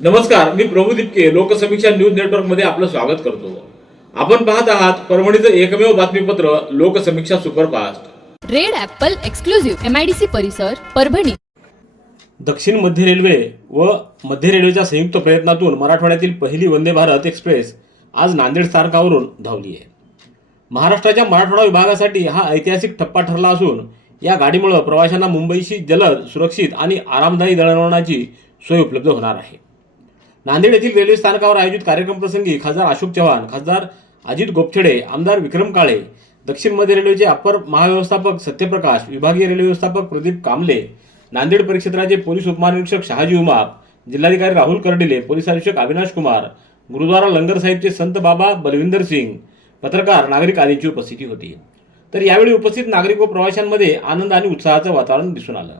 नमस्कार मी प्रभू दिपके लोकसमीक्षा न्यूज नेटवर्कमध्ये आपलं स्वागत करतो. आपण पाहत आहात परभणीचं एकमेव बातमीपत्र Loksamiksha superfast. Red apple exclusive MIDC परिसर परभणी. दक्षिण मध्य रेल्वे व मध्य रेल्वेच्या संयुक्त प्रयत्नातून मराठवाड्यातील पहिली वंदे भारत एक्सप्रेस आज नांदेड स्थानकावरून धावली आहे. महाराष्ट्राच्या मराठवाडा विभागासाठी हा ऐतिहासिक टप्पा ठरला असून या गाडीमुळे प्रवाशांना मुंबईशी जलद सुरक्षित आणि आरामदायी दळणवळणाची सोय उपलब्ध होणार आहे. नांदेड येथील रेल्वे स्थानकावर आयोजित कार्यक्रम प्रसंगी खासदार अशोक चव्हाण खासदार अजित गोपछडे आमदार विक्रम काळे दक्षिण मध्य रेल्वेचे अपर महाव्यवस्थापक सत्यप्रकाश विभागीय रेल्वे व्यवस्थापक प्रदीप कांबले नांदेड परिक्षेत्राचे पोलीस उपमहानिरीक्षक शहाजी उमाप जिल्हाधिकारी राहुल कर्डिले पोलीस अधीक्षक अविनाश कुमार गुरुद्वारा लंगर साहिबचे संत बाबा बलविंदर सिंग पत्रकार नागरिक आदींची उपस्थिती होती. तर यावेळी उपस्थित नागरिक व प्रवाशांमध्ये आनंद आणि उत्साहाचं वातावरण दिसून आलं.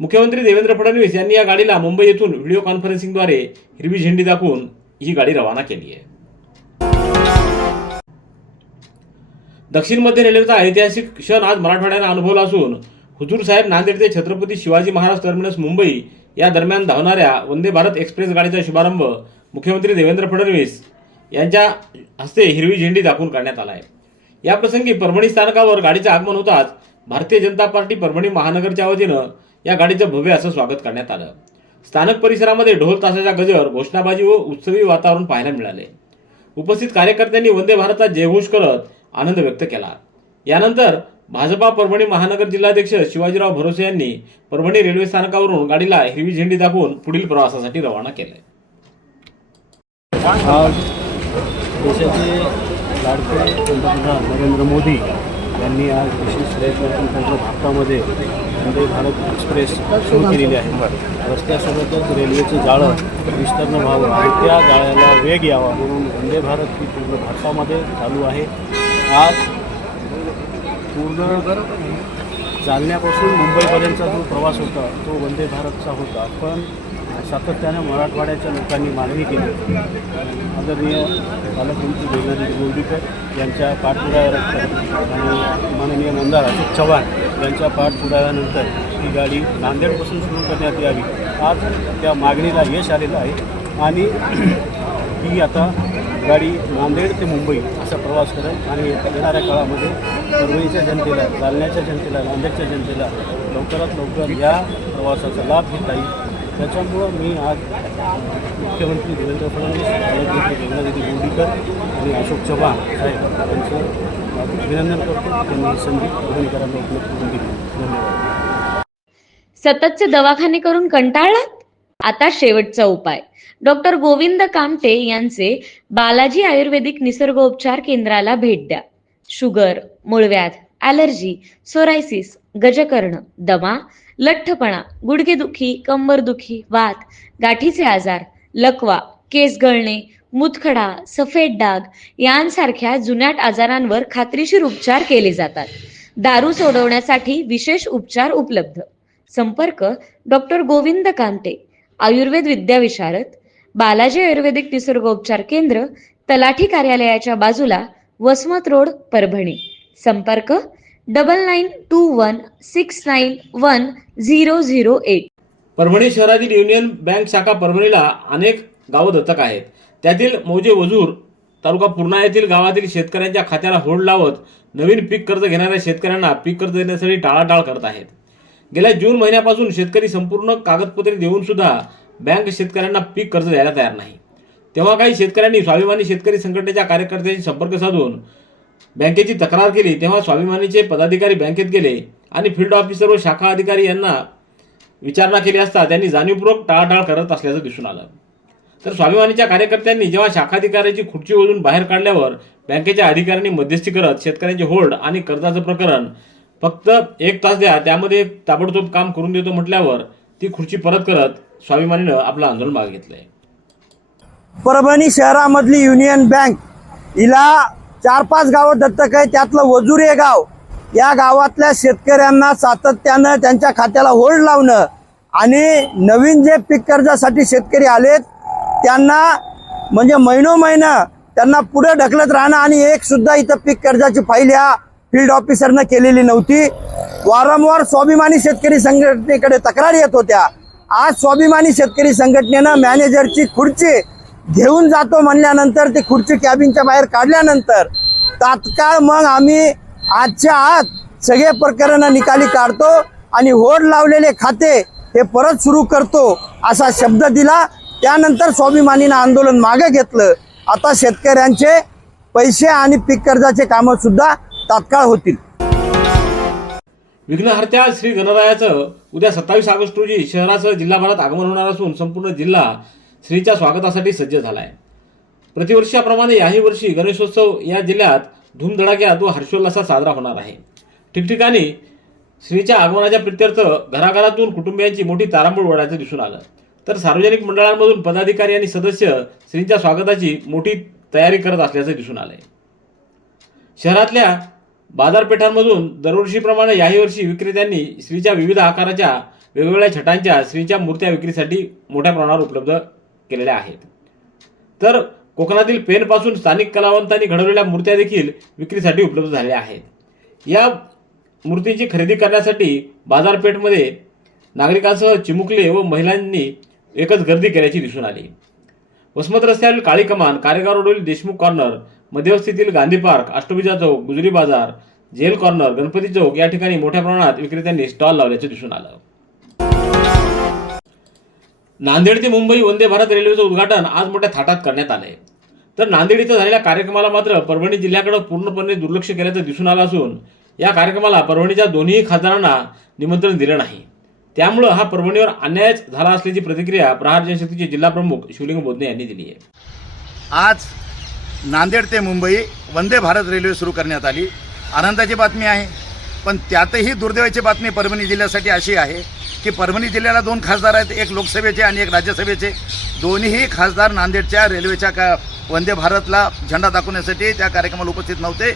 मुख्यमंत्री देवेंद्र फडणवीस यांनी या गाडीला मुंबई येथून व्हिडिओ कॉन्फरन्सिंगद्वारे हिरवी झेंडी दाखवून ही गाडी रवाना केली आहे. दक्षिण मध्य रेल्वेचा ऐतिहासिक क्षण आज मराठवाड्याने अनुभवला असून हुजूर साहेब नांदेड ते छत्रपती शिवाजी महाराज टर्मिनस मुंबई या दरम्यान धावणाऱ्या वंदे भारत एक्सप्रेस गाडीचा शुभारंभ मुख्यमंत्री देवेंद्र फडणवीस यांच्या हस्ते हिरवी झेंडी दाखवून करण्यात आला आहे. या प्रसंगी परभणी स्थानकावर गाडीचं आगमन होताच भारतीय जनता पार्टी परभणी महानगरच्या वतीनं या गाडीचं भव्य असं स्वागत करण्यात आलं. स्थानक परिसरामध्ये ढोल तासाचा गजर घोषणाबाजी व उत्सवी वातावरण पाहायला मिळाले. उपस्थित कार्यकर्त्यांनी वंदे भारतचा जयघोष करत आनंद व्यक्त केला. यानंतर भाजपा परभणी महानगर जिल्हाध्यक्ष शिवाजीराव भरोसे यांनी परभणी रेल्वे स्थानकावरून गाडीला हिरवी झेंडी दाखवून पुढील प्रवासासाठी रवाना केले. आज देशाचे लाडके पंतप्रधान नरेंद्र मोदी यांनी आज विशेष प्रयत्नातून त्यांच्या भारतामध्ये वंदे भारत एक्सप्रेस सुरू केलेली आहे. रस्त्यासोबतच रेल्वेचं जाळं विस्तीर्ण व्हावं आणि त्या जाळ्याला वेग यावा म्हणून वंदे भारत ही पूर्ण भारतामध्ये चालू आहे. आज पूर्ण जालन्यापासून मुंबईपर्यंतचा जो प्रवास होता तो वंदे भारतचा होता. पण सातत्याने मराठवाड्याच्या लोकांनी मागणी केली. आदरणीय पालकमंत्री देवेंद्र गोंदीकर यांच्या पाठपुराव्यानंतर आणि माननीय आमदार अशोक चव्हाण यांच्या पाठपुराव्यानंतर ही गाडी नांदेडपासून सुरू करण्यात यावी. आज त्या मागणीला यश आलेलं आहे आणि ही आता गाडी नांदेड ते मुंबई असा प्रवास करेल आणि येणाऱ्या काळामध्ये परभणीच्या जनतेला जालन्याच्या जनतेला नांदेडच्या जनतेला लवकरात लवकर या प्रवासाचा लाभ घेता येईल. त्याच्यामुळं मी आज मुख्यमंत्री देवेंद्र फडणवीस पालकमंत्री देवेंद्रजी बोर्डीकर आणि अशोक चव्हाण साहेब यांचं अभिनंदन करतो. त्यांनी संधी परभणीकरांना उपलब्ध करून दिली. धन्यवाद. सततचे दवाखाने करून कंटाळलात? आता शेवटचा उपाय. डॉक्टर गोविंद कामटे यांचे बालाजी आयुर्वेदिक निसर्गोपचार केंद्राला भेट द्या. शुगर मूळव्याध ॲलर्जी सोरायसिस गजकर्ण दमा लठ्ठपणा गुडघेदुखी कंबरदुखी वात गाठीचे आजार लकवा केस गळणे मुतखडा सफेद डाग यांसारख्या जुन्याट आजारांवर खात्रीशीर उपचार केले जातात. दारू सोडवण्यासाठी विशेष उपचार उपलब्ध. संपर्क डॉक्टर गोविंद कांते आयुर्वेद विद्याविशारद बालाजी आयुर्वेदिक निसर्गोपचार केंद्र तलाठी कार्यालयाच्या बाजूला वसमत रोड परभणी. संपर्क double nine two one six nine one zero zero eight Parbhani शहरातील युनियन बँक शाखा परभणीला अनेक गावं दत्तक आहेत. त्यातील मौजे वजूर तालुका पूर्णा येथील गावातील शेतकऱ्यांच्या खात्याला होड लावत नवीन पीक कर्ज घेणाऱ्या शेतकऱ्यांना पीक कर्ज देण्यासाठी टाळाटाळ करत आहेत. गेल्या जून महिन्यापासून शेतकरी संपूर्ण कागदपत्रे देऊन सुद्धा बँक शेतकऱ्यांना पीक कर्ज द्यायला तयार नाही. तेव्हा काही शेतकऱ्यांनी स्वाभिमानी शेतकरी संघटनेच्या कार्यकर्त्यांशी संपर्क साधून बँकेची तक्रार केली तेव्हा स्वाभिमानीचे पदाधिकारी बँकेत गेले आणि फील्ड ऑफिसर व शाखा अधिकारी यांना विचारणा केली असता त्यांनी जाणीवपूर्वक टाळाटाळ करत असल्याचं दिसून आलं. तर स्वाभिमानीच्या कार्यकर्त्यांनी जेव्हा शाखाधिकाऱ्याची खुर्ची ओढून बाहेर काढल्यावर बँकेच्या अधिकाऱ्यांनी मध्यस्थी करत शेतकऱ्यांचे होल्ड आणि कर्जाचं प्रकरण फक्त एक तास द्या त्यामध्ये ताबडतोब काम करून देतो म्हटल्यावर ती खुर्ची परत करत स्वाभिमानीनं आपलं आंदोलन मागे घेतलंय. परभणी शहरामधली युनियन बँक हिला चार पाच गावं दत्तक आहे त्यातलं वजुरी हे गाव. या गावातल्या शेतकऱ्यांना सातत्यानं त्यांच्या खात्याला होल्ड लावणं आणि नवीन जे पीक कर्जासाठी शेतकरी आलेत त्यांना म्हणजे महिनो महिना त्यांना पुढे ढकलत राहणं आणि एक सुद्धा इथं पीक कर्जाची फाईल या फील्ड ऑफिसरनं केलेली नव्हती. वारंवार स्वाभिमानी शेतकरी संघटनेकडे तक्रारी येत होत्या. आज स्वाभिमानी शेतकरी संघटनेनं मॅनेजरची खुर्ची घेऊन जातो म्हणल्यानंतर ती खुर्ची कॅबिनच्या बाहेर काढल्यानंतर तात्काळ मग आम्ही आजच्या आत सगळे प्रकरण निकाली काढतो आणि होड लावलेले खाते हे परत सुरू करतो असा शब्द दिला. त्यानंतर स्वाभिमानीनं आंदोलन मागे घेतलं. आता शेतकऱ्यांचे पैसे आणि पीक कर्जाचे कामं सुद्धा तात्काळ होतील. विघ्नहर्त्या श्री गणरायाचं उद्या सत्तावीस ऑगस्ट रोजी शहरासह जिल्हाभरात आगमन होणार असून संपूर्ण जिल्हा श्रीच्या स्वागतासाठी सज्ज झाला आहे प्रतिवर्षाप्रमाणे याही वर्षी गणेशोत्सव या जिल्ह्यात धूमधडाक्यात व हर्षोल्लासात साजरा होणार आहे. ठिकठिकाणी श्रीच्या आगमनाच्या प्रित्यर्थ घराघरातून कुटुंबियांची मोठी तारांबळ ओढायचं दिसून आलं. तर सार्वजनिक मंडळांमधून पदाधिकारी आणि सदस्य श्रींच्या स्वागताची मोठी तयारी करत असल्याचं दिसून आलंय. शहरातल्या बाजारपेठांमधून दरवर्षीप्रमाणे याही वर्षी विक्रेत्यांनी श्रीच्या विविध आकाराच्या वेगवेगळ्या छटांच्या श्रींच्या मूर्त्या विक्रीसाठी मोठ्या प्रमाणावर उपलब्ध केलेल्या आहेत. तर कोकणातील पेनपासून स्थानिक कलावंतांनी घडवलेल्या मूर्त्या देखील विक्रीसाठी उपलब्ध झालेल्या आहेत. या मूर्तींची खरेदी करण्यासाठी बाजारपेठमध्ये नागरिकांसह चिमुकले व महिलांनी एकच गर्दी केल्याची दिसून आली. वसमत रस्त्यावरील काळी कमान कारेगाव रोडवरील Deshmukh corner मध्यवस्तीतील Gandhi park Ashtabhuja Chowk Gujari Bazaar jail corner Ganpati चौक या ठिकाणी मोठ्या प्रमाणात विक्रेत्यांनी स्टॉल लावल्याचे दिसून आलं. नांदेड ते मुंबई वंदे भारत रेल्वेचं उद्घाटन आज मोठ्या थाटात करण्यात आलं आहे तर नांदेड इथं झालेल्या कार्यक्रमाला मात्र परभणी जिल्ह्याकडे पूर्णपणे दुर्लक्ष केल्याचं दिसून आलं असून या कार्यक्रमाला परभणीच्या दोन्ही खासदारांना निमंत्रण दिलं नाही. त्यामुळं हा परभणीवर अन्यायच झाला असल्याची प्रतिक्रिया प्रहार जनशक्तीचे जिल्हा प्रमुख शिवलिंग बोधने यांनी दिली आहे. आज नांदेड ते मुंबई वंदे भारत रेल्वे सुरू करण्यात आली. आनंदाची बातमी आहे पण त्यातही दुर्दैवाची बातमी परभणी जिल्ह्यासाठी अशी आहे की परभणी जिल्ह्याला दोन खासदार आहेत एक लोकसभेचे आणि एक राज्यसभेचे. दोन्हीही खासदार नांदेडच्या रेल्वेच्या का वंदे भारतला झेंडा दाखवण्यासाठी त्या कार्यक्रमाला उपस्थित नव्हते.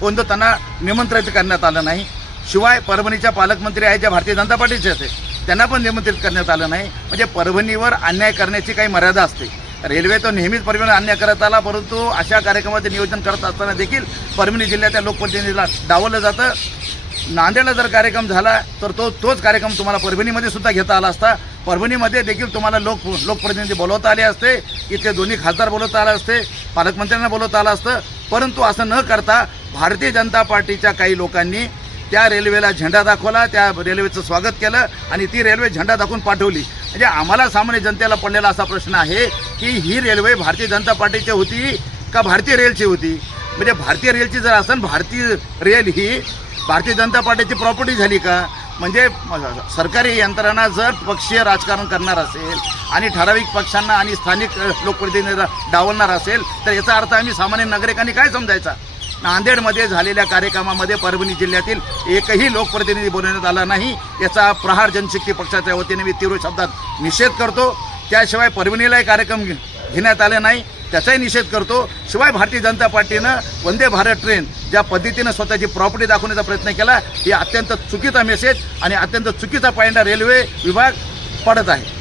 कोणतं त्यांना निमंत्रित करण्यात आलं नाही. शिवाय परभणीच्या पालकमंत्री आहेत ज्या भारतीय जनता पार्टीचे होते त्यांना पण निमंत्रित करण्यात आलं नाही. म्हणजे परभणीवर अन्याय करण्याची काही मर्यादा असते. रेल्वे तर नेहमीच परभणीवर अन्याय करत आला परंतु अशा कार्यक्रमाचे नियोजन करत असताना देखील परभणी जिल्ह्याच्या लोकप्रतिनिधीला डावलं जातं. नांदेडला जर कार्यक्रम झाला तर तो तोच कार्यक्रम तुम्हाला परभणीमध्ये सुद्धा घेता आला असता. परभणीमध्ये देखील तुम्हाला लोक लोकप्रतिनिधी बोलवता आले असते इथले दोन्ही खासदार बोलवता आले असते पालकमंत्र्यांना बोलवता आलं असतं. परंतु असं न करता भारतीय जनता पार्टीच्या काही लोकांनी त्या रेल्वेला झेंडा दाखवला त्या रेल्वेचं स्वागत केलं आणि ती रेल्वे झेंडा दाखवून पाठवली. म्हणजे आम्हाला सामान्य जनतेला पडलेला असा प्रश्न आहे की ही रेल्वे भारतीय जनता पार्टीची होती का भारतीय रेलची होती? म्हणजे भारतीय रेलची जर असेल भारतीय रेल ही भारतीय जनता पार्टीची प्रॉपर्टी झाली का? म्हणजे सरकारी यंत्रणा जर पक्षीय राजकारण करणार असेल आणि ठराविक पक्षांना आणि स्थानिक अ, लोकप्रतिनिधीला डावलणार असेल तर याचा अर्थ आम्ही सामान्य नागरिकांनी काय समजायचा? नांदेडमध्ये झालेल्या कार्यक्रमामध्ये परभणी जिल्ह्यातील एकही लोकप्रतिनिधी बोलवण्यात आला नाही. याचा प्रहार जनशक्ती पक्षाच्या वतीने मी तीव्र शब्दात निषेध करतो. त्याशिवाय परभणीलाही कार्यक्रम घेण्यात आले नाही. त्याचाही निषेध करतो. शिवाय भारतीय जनता पार्टीनं वंदे भारत ट्रेन ज्या पद्धतीनं स्वतःची प्रॉपर्टी दाखवण्याचा प्रयत्न केला ही अत्यंत चुकीचा मेसेज आणि अत्यंत चुकीचा पायंडा रेल्वे विभाग पडत आहे.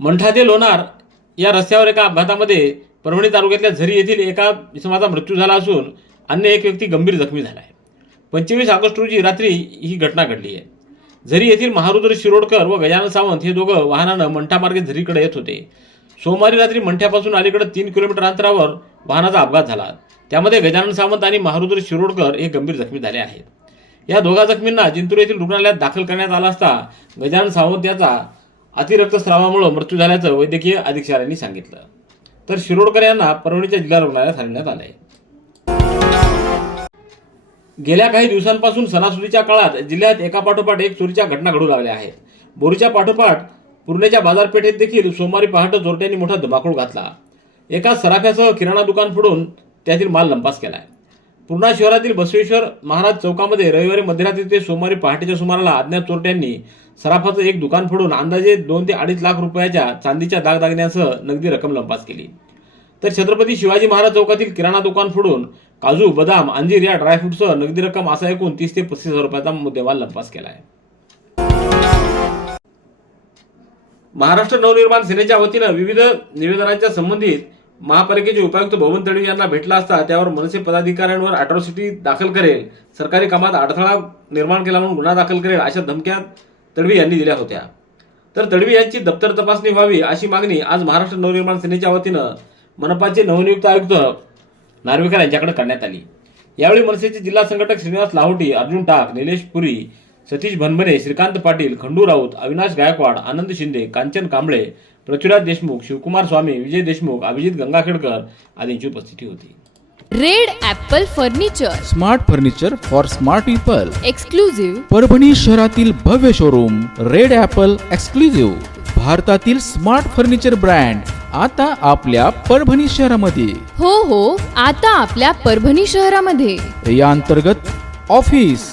मंठा ते लोणार या रस्त्यावर एका अपघातामध्ये परभणी तालुक्यातल्या झरी येथील एका इसमाचा मृत्यू झाला असून अन्य एक व्यक्ती गंभीर जखमी झाला आहे. पंचवीस ऑगस्ट रोजी रात्री ही घटना घडली आहे. झरी येथील महारुद्र शिरोडकर व गजानन सावंत हे दोघं वाहनानं मंठामार्गे झरीकडे येत होते. सोमवारी रात्री मंठ्यापासून अलीकडे तीन किलोमीटर अंतरावर वाहनाचा अपघात झाला. त्यामध्ये गजानन सावंत आणि महारुद्र शिरोडकर हे गंभीर जखमी झाले आहेत. या दोघा जखमींना जिंतूर येथील रुग्णालयात दाखल करण्यात आला असता गजानन सावंत याचा अतिरक्तस्रावामुळे मृत्यू झाल्याचं वैद्यकीय अधीक्षकांनी सांगितलं. तर शिरोडकर यांना परभणीच्या जिल्हा रुग्णालयात हलवण्यात आहे गेल्या काही दिवसांपासून सणासुदीच्या काळात जिल्ह्यात एकापाठोपाठ एक चोरीच्या घटना घडू लागल्या आहेत. बोरीच्या पाठोपाठ पूर्णेच्या बाजारपेठेत देखील सोमवारी पहाटे चोरट्यांनी मोठा धुमाकूळ घातला. एका सराफ्यासह किराणा दुकान फोडून त्यातील माल लंपास केलाय. पूर्णा शहरातील बसवेश्वर महाराज चौकामध्ये रविवारी मध्यरात्री ते सोमवारी पहाटेच्या सुमाराला अज्ञात चोरट्यांनी सराफाचं एक दुकान फोडून अंदाजे दोन ते अडीच लाख रुपयाच्या चांदीच्या दागदागिन्यांसह नगदी रक्कम लंपास केली. तर छत्रपती शिवाजी महाराज चौकातील किराणा दुकान फोडून काजू बदाम अंजीर या ड्रायफ्रूटसह नगदी रक्कम असा एकूण तीस ते पस्तीस हजार रुपयाचा मुद्देमाल लंपास केला आहे महाराष्ट्र नवनिर्माण सेनेच्या वतीनं विविध निवेदनांच्या संबंधित महापालिकेचे उपायुक्त भवन तडवी यांना भेटला असता त्यावर मनसे पदाधिकाऱ्यांवर अॅट्रॉसिटी दाखल करेल सरकारी कामात अडथळा निर्माण केला म्हणून गुन्हा दाखल करेल अशा धमक्या तडवी यांनी दिल्या होत्या. तर तडवी यांची दप्तर तपासणी व्हावी अशी मागणी आज महाराष्ट्र नवनिर्माण सेनेच्या वतीनं मनपाचे नवनियुक्त आयुक्त नार्वेकर यांच्याकडे करण्यात आली. यावेळी मनसेचे जिल्हा संघटक श्रीनिवास लाहोटी अर्जुन टाक निलेश पुरी सतीश भनभने श्रीकांत पाटील खंडू राऊत अविनाश गायकवाड आनंद शिंदे कांचन कांबळे पृथ्वीराज देशमुख शिवकुमार स्वामी विजय देशमुख अभिजित गंगाखेडकर आदींची उपस्थिती होती. Red Apple furniture. Smart furniture for smart people. Exclusive Parbhani शहरातील भव्य शोरूम रेड ॲपल एक्सक्लुझिव्ह भारतातील स्मार्ट फर्निचर ब्रँड आता आपल्या परभणी शहरामध्ये. हो हो आता आपल्या परभणी शहरामध्ये. या अंतर्गत ऑफिस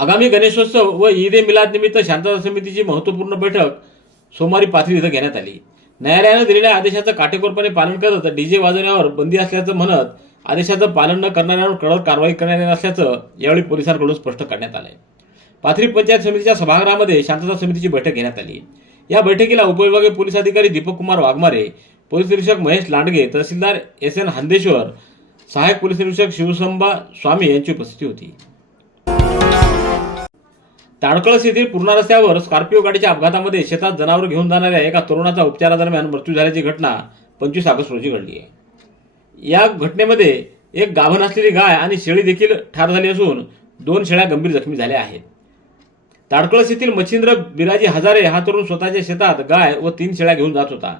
आगामी गणेशोत्सव व ईद ए मिलाद निमित्त शांतता समितीची महत्त्वपूर्ण बैठक सोमवारी पाथरी इथं घेण्यात आली. न्यायालयानं दिलेल्या आदेशाचं काटेकोरपणे पालन करत डीजे वाजवण्यावर बंदी असल्याचं म्हणत आदेशाचं पालन न करणाऱ्यांवर कडक कारवाई करण्यात येणार असल्याचं यावेळी पोलिसांकडून स्पष्ट करण्यात आलंय. पाथरी पंचायत समितीच्या सभागृहामध्ये शांतता समितीची बैठक घेण्यात आली. या बैठकीला उपविभागीय पोलीस अधिकारी दीपक कुमार वाघमारे पोलीस निरीक्षक महेश लांडगे तहसीलदार एस एन हांदेश्वर सहाय्यक पोलीस निरीक्षक शिवसंबा स्वामी यांची उपस्थिती होती. ताडकळस येथील पूर्णा रस्त्यावर स्कॉर्पिओ गाडीच्या अपघातामध्ये शेतात जनावर घेऊन जाणाऱ्या एका तरुणाचा उपचारादरम्यान मृत्यू झाल्याची घटना पंचवीस ऑगस्ट रोजी घडली आहे. या घटनेमध्ये एक गाभण असलेली गाय आणि शेळी देखील ठार झाली असून दोन शेळ्या गंभीर जखमी झाल्या आहेत. ताडकळस येथील मच्छिंद्र बिराजी हजारे हा तरुण स्वतःच्या शेतात गाय व तीन शेळ्या घेऊन जात होता.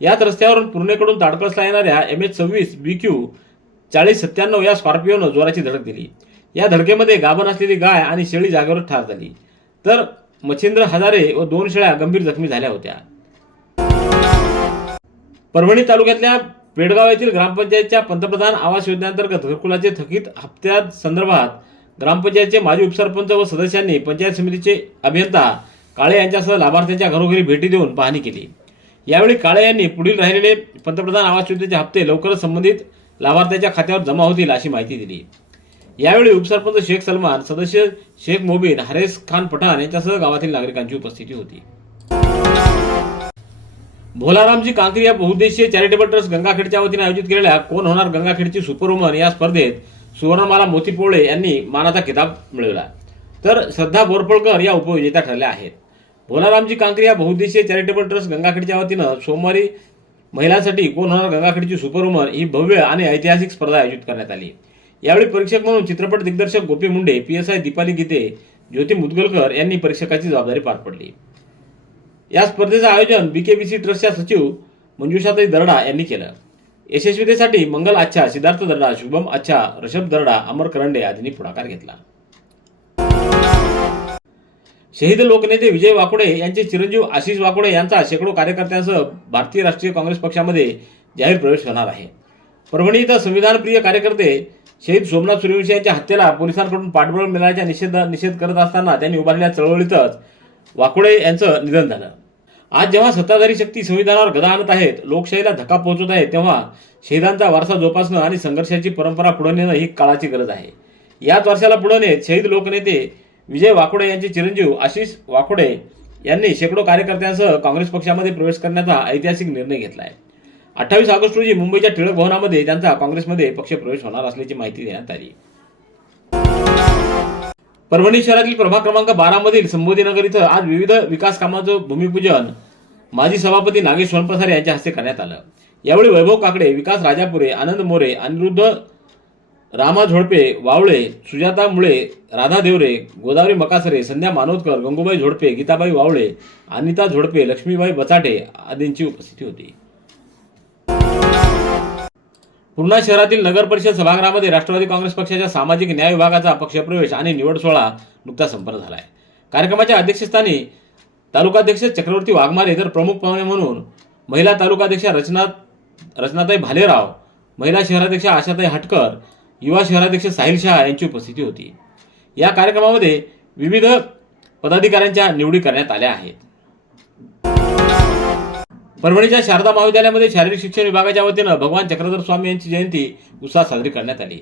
याच रस्त्यावरून पूर्णेकडून ताडकळसला येणाऱ्या एम एच सव्वीस बी क्यू चाळीस सत्त्याण्णव या स्कॉर्पिओनं जोराची धडक दिली. या धडकेमध्ये गाभण असलेली गाय आणि शेळी जागेवर ठार झाली. तर मच्छिंद्र हजारे व दोन शेळ्या गंभीर जखमी झाल्या होत्या. परभणी तालुक्यातल्या पेडगाव येथील ग्रामपंचायतच्या पंतप्रधान आवास योजनेअंतर्गत घरकुलाचे थकीत हप्त्या संदर्भात ग्रामपंचायतचे माजी उपसरपंच व सदस्यांनी पंचायत समितीचे अभियंता काळे यांच्यासह लाभार्थ्यांच्या घरोघरी भेटी देऊन पाहणी केली. यावेळी काळे यांनी पुढील राहिलेले पंतप्रधान आवास योजनेचे हप्ते लवकरच संबंधित लाभार्थ्यांच्या खात्यावर जमा होतील अशी माहिती दिली. यावेळी उपसरपंच शेख सलमान सदस्य शेख मोबीन हरेस खान पठाण यांच्यासह गावातील नागरिकांची उपस्थिती होती. भोलारामजी कांकरी या बहुउद्देशीय चॅरिटेबल ट्रस्ट गंगाखेडच्या वतीने आयोजित केलेल्या कोण होणार गंगाखेडची सुपरवुमन या स्पर्धेत सुवर्णमाला मोती पोळे यांनी मानाचा किताब मिळवला. तर श्रद्धा बोरपळकर या उपविजेत्या ठरल्या आहेत. भोलारामजी कांकरी या बहुउद्देशीय चॅरिटेबल ट्रस्ट गंगाखेडच्या वतीनं सोमवारी महिलांसाठी कोण होणार गंगाखेडची सुपरवुमन ही भव्य आणि ऐतिहासिक स्पर्धा आयोजित करण्यात आली. यावेळी परीक्षक म्हणून चित्रपट दिग्दर्शक Gopi Munde P S I Deepali Gite Jyoti Mudgalkar यांनी परीक्षकाची जबाबदारी पार पडली. या स्पर्धेचं आयोजन बीकेबीसी ट्रस्टच्या सचिव मंजुषाताई दरडा यांनी केलं. यशस्वीतेसाठी मंगल आच्छा सिद्धार्थ दरडा शुभम अच्छा ऋषभ दरडा अमर करंडे आदींनी पुढाकार घेतला. शहीद लोकनेते विजय वाकोडे यांचे चिरंजीव आशिष वाकोडे यांचा शेकडो कार्यकर्त्यांसह भारतीय राष्ट्रीय काँग्रेस पक्षामध्ये जाहीर प्रवेश होणार आहे. परभणी इथं संविधानप्रिय कार्यकर्ते शहीद सोमनाथ सूर्यवंशी यांच्या हत्येला पोलिसांकडून पाठबळ मिळाल्याच्या निषेध निषेध करत असताना त्यांनी उभारलेल्या चळवळीतच वाकोडे यांचं निधन झालं. आज जेव्हा सत्ताधारी शक्ती संविधानावर गदा आणत आहेत लोकशाहीला धक्का पोहोचत आहे तेव्हा शहीदांचा वारसा जोपासणं आणि संघर्षाची परंपरा पुढे नेणं ही काळाची गरज आहे. याच वर्षाला पुढे नेत शहीद लोकनेते विजय वाकोडे यांचे चिरंजीव आशिष वाकोडे यांनी शेकडो कार्यकर्त्यांसह काँग्रेस पक्षामध्ये प्रवेश करण्याचा ऐतिहासिक निर्णय घेतला आहे अठ्ठावीस ऑगस्ट रोजी मुंबईच्या टिळक भवनामध्ये त्यांचा काँग्रेसमध्ये पक्षप्रवेश होणार असल्याची माहिती देण्यात आली. परभणी शहरातील प्रभाग क्रमांक बारा मधील संबोधीनगर इथं आज विविध विकास कामाचं भूमिपूजन माजी सभापती नागेश सोनप्रसाद यांच्या हस्ते करण्यात आलं. यावेळी वैभव काकडे विकास राजापुरे आनंद मोरे अनिरुद्ध रामा झोडपे वावळे सुजाता मुळे राधा देवरे गोदावरी मकासरे संध्या मानोदकर गंगूबाई झोडपे गीताबाई वावळे अनिता झोडपे लक्ष्मीबाई बचाटे आदींची उपस्थिती होती. पूर्णा शहरातील नगर परिषद सभागृहामध्ये राष्ट्रवादी काँग्रेस पक्षाच्या सामाजिक न्याय विभागाचा पक्षप्रवेश आणि निवड सोहळा नुकताच संपन्न झाला आहे कार्यक्रमाच्या अध्यक्षस्थानी तालुकाध्यक्ष चक्रवर्ती वाघमारे तर प्रमुख पाहुणे म्हणून महिला तालुकाध्यक्षा रचना रचनाताई भालेराव महिला शहराध्यक्षा आशाताई हटकर युवा शहराध्यक्ष साहिल शहा यांची उपस्थिती होती. या कार्यक्रमामध्ये विविध पदाधिकाऱ्यांच्या निवडी करण्यात आल्या आहेत. परभणीच्या शारदा महाविद्यालयामध्ये शारीरिक शिक्षण विभागाच्या वतीनं भगवान चक्रधर स्वामी यांची जयंती उत्साहात साजरी करण्यात आली.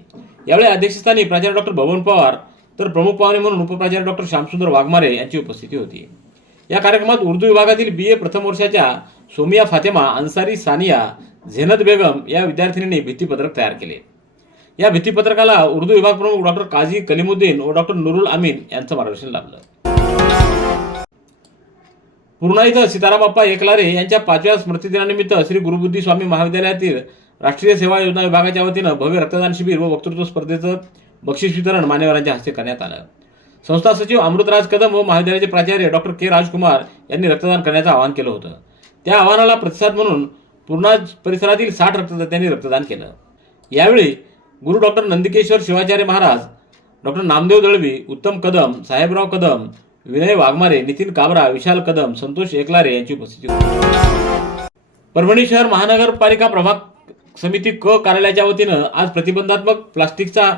यावेळी अध्यक्षस्थानी प्राचार्य डॉक्टर भवन पवार तर प्रमुख पाहुणे म्हणून उपप्राचार्य डॉक्टर श्यामसुंदर वाघमारे यांची उपस्थिती होती. या कार्यक्रमात उर्दू विभागातील बी ए प्रथम वर्षाच्या सोमिया फातेमा अन्सारी सानिया झेनत बेगम या विद्यार्थिनींनी भित्तीपत्रक तयार केले. या भित्तीपत्रकाला उर्दू विभाग प्रमुख डॉक्टर काझी कलिमुद्दीन व डॉक्टर नुरुल अमीन यांचं मार्गदर्शन लाभलं. पूर्णा इथं सीतारामप्पा एकलारे यांच्या पाचव्या स्मृतिदिनानिमित्त श्री गुरुबुद्धी स्वामी महाविद्यालयातील राष्ट्रीय सेवा योजना विभागाच्या वतीनं भव्य रक्तदान शिबिर व वक्तृत्व स्पर्धेचं बक्षीस वितरण मान्यवरांच्या हस्ते करण्यात आलं. संस्था सचिव अमृतराज कदम व महाविद्यालयाचे प्राचार्य डॉक्टर के राजकुमार यांनी रक्तदान करण्याचं आवाहन केलं होतं. त्या आव्हानाला प्रतिसाद म्हणून पूर्णा परिसरातील साठ रक्तदात्यांनी रक्तदान केलं. यावेळी गुरु डॉक्टर नंदिकेश्वर शिवाचार्य महाराज डॉक्टर नामदेव दळवी उत्तम कदम साहेबराव कदम विनय वाघमारे नितीन काबरा विशाल कदम संतोष एकलारे यांची उपस्थिती होती. परभणी शहर महानगरपालिका प्रभाग समिती क कार्यालयाच्या वतीनं आज प्रतिबंधात्मक प्लास्टिकचा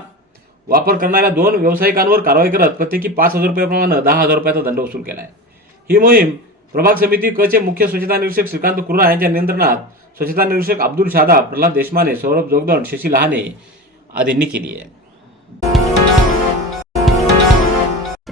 वापर करणाऱ्या दोन व्यावसायिकांवर कारवाई करत प्रत्येकी पाच हजार रुपयाप्रमाणे दहा हजार रुपयाचा दंड वसूल केला आहे ही मोहीम प्रभाग समिती क चे मुख्य स्वच्छता निरीक्षक श्रीकांत कुर्णा यांच्या नियंत्रणात स्वच्छता निरीक्षक अब्दुल शादा प्रल्हाद देशमाने सौरभ जोगदंड शशी लहाने आदींनी केली आहे.